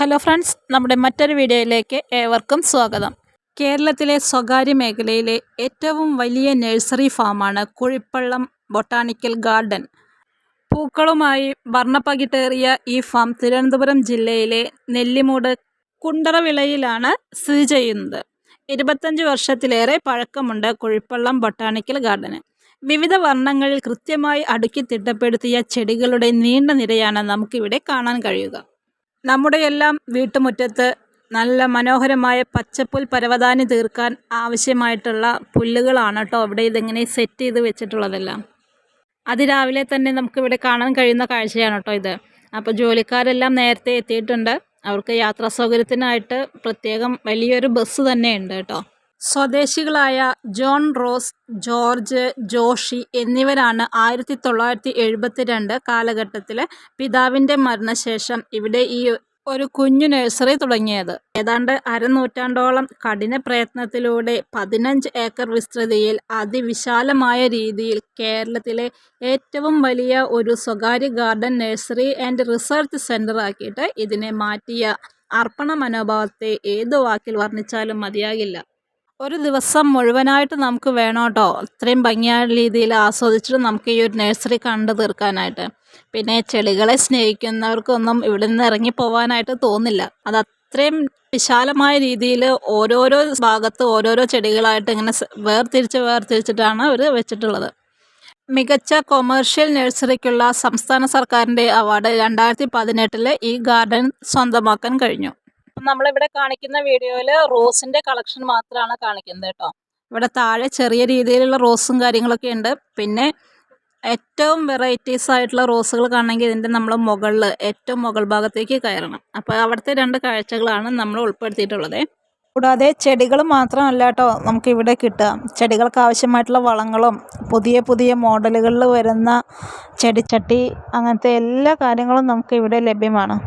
Hello friends, നമ്മുടെ മറ്റൊരു വീഡിയോയിലേക്ക് ഏവർക്കും സ്വാഗതം. കേരളത്തിലെ സ്വകാര്യ മേഖലയിലെ ഏറ്റവും വലിയ നഴ്സറി ഫാമാണ് കുഴിപ്പള്ളം ബൊട്ടാണിക്കൽ ഗാർഡൻ. പൂക്കളുമായി വർണ്ണപ്പകിട്ടേറിയ ഈ ഫാം തിരുവനന്തപുരം ജില്ലയിലെ നെല്ലിമൂട് കുണ്ടറവിളയിലാണ് സ്ഥിതി ചെയ്യുന്നത്. 25 വർഷത്തിലേറെ പഴക്കമുണ്ട് കുഴിപ്പള്ളം ബൊട്ടാണിക്കൽ ഗാർഡന്. വിവിധ വർണ്ണങ്ങളിൽ കൃത്യമായി അടുക്കി തിട്ടപ്പെടുത്തിയ ചെടികളുടെ നീണ്ട നിരയാണ് നമുക്കിവിടെ കാണാൻ കഴിയുക. നമ്മുടെയെല്ലാം വീട്ടുമുറ്റത്ത് നല്ല മനോഹരമായ പച്ചപ്പുൽ പരവതാനി തീർക്കാൻ ആവശ്യമായിട്ടുള്ള പുല്ലുകളാണ് കേട്ടോ ഇവിടെ ഇതിങ്ങനെ സെറ്റ് ചെയ്ത് വെച്ചിട്ടുള്ളതെല്ലാം. അതിരാവിലെ തന്നെ നമുക്കിവിടെ കാണാൻ കഴിയുന്ന കാഴ്ചയാണ് കേട്ടോ ഇത്. അപ്പോൾ ജോലിക്കാരെല്ലാം നേരത്തെ എത്തിയിട്ടുണ്ട്. അവർക്ക് യാത്രാ സൗകര്യത്തിനായിട്ട് പ്രത്യേകം വലിയൊരു ബസ് തന്നെയുണ്ട് കേട്ടോ. സ്വദേശികളായ ജോൺ റോസ്, ജോർജ്, ജോഷി എന്നിവരാണ് 1972 കാലഘട്ടത്തിൽ പിതാവിൻ്റെ മരണശേഷം ഇവിടെ ഈ ഒരു കുഞ്ഞു നഴ്സറി തുടങ്ങിയത്. ഏതാണ്ട് അരനൂറ്റാണ്ടോളം കഠിന പ്രയത്നത്തിലൂടെ 15 ഏക്കർ വിസ്തൃതിയിൽ അതിവിശാലമായ രീതിയിൽ കേരളത്തിലെ ഏറ്റവും വലിയ ഒരു സ്വകാര്യ garden nursery and research centre ആക്കിയിട്ട് ഇതിനെ മാറ്റിയ അർപ്പണ മനോഭാവത്തെ ഏത് വാക്കിൽ വർണ്ണിച്ചാലും മതിയാകില്ല. ഒരു ദിവസം മുഴുവനായിട്ട് നമുക്ക് വേണം കേട്ടോ അത്രയും ഭംഗിയായ രീതിയിൽ ആസ്വദിച്ചിട്ട് നമുക്ക് ഈ ഒരു നഴ്സറി കണ്ടു തീർക്കാനായിട്ട്. പിന്നെ ചെടികളെ സ്നേഹിക്കുന്നവർക്കൊന്നും ഇവിടെ നിന്ന് ഇറങ്ങിപ്പോവാനായിട്ട് തോന്നില്ല. അത് അത്രയും വിശാലമായ രീതിയിൽ ഓരോരോ ഭാഗത്ത് ഓരോരോ ചെടികളായിട്ട് ഇങ്ങനെ വേർതിരിച്ചിട്ടാണ് അവർ വെച്ചിട്ടുള്ളത്. മികച്ച കൊമേഴ്ഷ്യൽ നഴ്സറിക്കുള്ള സംസ്ഥാന സർക്കാരിൻ്റെ അവാർഡ് 2018 ഈ ഗാർഡൻ സ്വന്തമാക്കാൻ കഴിഞ്ഞു. നമ്മളിവിടെ കാണിക്കുന്ന വീഡിയോയിൽ റോസിൻ്റെ കളക്ഷൻ മാത്രമാണ് കാണിക്കുന്നത് കേട്ടോ. ഇവിടെ താഴെ ചെറിയ രീതിയിലുള്ള റോസും കാര്യങ്ങളൊക്കെ ഉണ്ട്. പിന്നെ ഏറ്റവും വെറൈറ്റീസ് ആയിട്ടുള്ള റോസുകൾ കാണണമെങ്കിൽ ഇതിൻ്റെ നമ്മൾ മുകളിൽ ഏറ്റവും മുകൾ ഭാഗത്തേക്ക് കയറണം. അപ്പോൾ അവിടുത്തെ 2 കാഴ്ചകളാണ് നമ്മൾ ഉൾപ്പെടുത്തിയിട്ടുള്ളത്. കൂടാതെ ചെടികൾ മാത്രമല്ല കേട്ടോ നമുക്കിവിടെ കിട്ടുക. ചെടികൾക്ക് ആവശ്യമായിട്ടുള്ള വളങ്ങളും പുതിയ പുതിയ മോഡലുകളിൽ വരുന്ന ചെടിച്ചട്ടി അങ്ങനത്തെ എല്ലാ കാര്യങ്ങളും നമുക്കിവിടെ ലഭ്യമാണ്.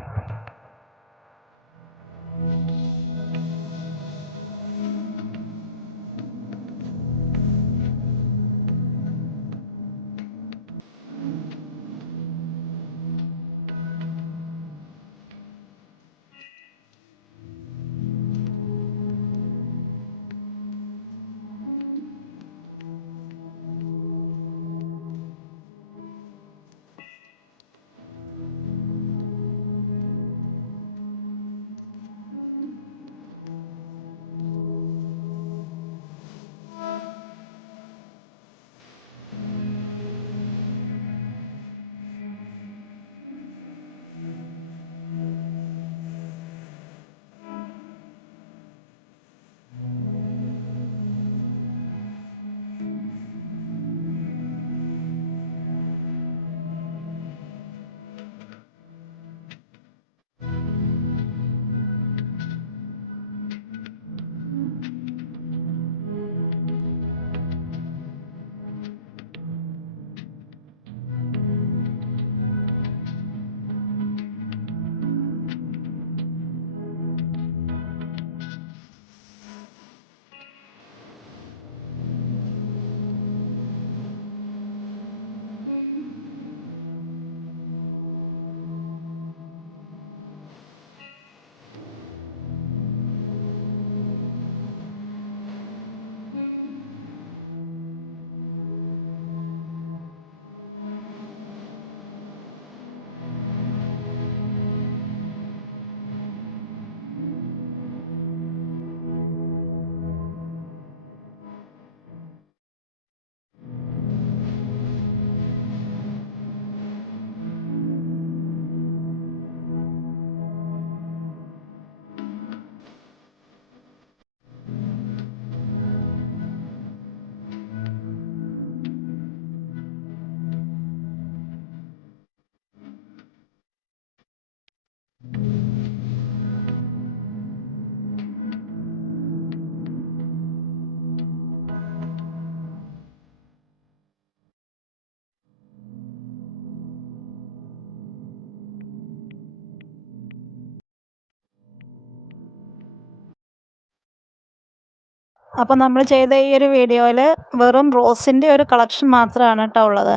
അപ്പോൾ നമ്മൾ ചെയ്ത ഈ ഒരു വീഡിയോയിൽ വെറും റോസിൻ്റെ ഒരു കളക്ഷൻ മാത്രമാണ് കേട്ടോ ഉള്ളത്.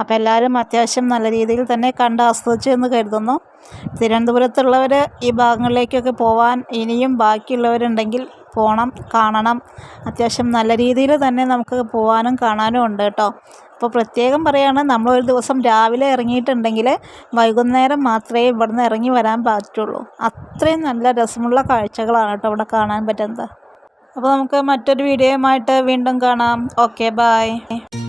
അപ്പോൾ എല്ലാവരും അത്യാവശ്യം നല്ല രീതിയിൽ തന്നെ കണ്ട് ആസ്വദിച്ചു എന്ന് കരുതുന്നു. തിരുവനന്തപുരത്തുള്ളവർ ഈ ഭാഗങ്ങളിലേക്കൊക്കെ പോകാൻ ഇനിയും ബാക്കിയുള്ളവരുണ്ടെങ്കിൽ പോകണം, കാണണം. അത്യാവശ്യം നല്ല രീതിയിൽ തന്നെ നമുക്ക് പോകാനും കാണാനും ഉണ്ട് കേട്ടോ. അപ്പോൾ പ്രത്യേകം പറയുകയാണ്, നമ്മളൊരു ദിവസം രാവിലെ ഇറങ്ങിയിട്ടുണ്ടെങ്കിൽ വൈകുന്നേരം മാത്രമേ ഇവിടുന്ന് ഇറങ്ങി വരാൻ പറ്റുള്ളൂ. അത്രയും നല്ല രസമുള്ള കാഴ്ചകളാണ് കേട്ടോ ഇവിടെ കാണാൻ പറ്റുന്നത്. അപ്പോൾ നമുക്ക് മറ്റൊരു വീഡിയോയുമായിട്ട് വീണ്ടും കാണാം. Okay, by.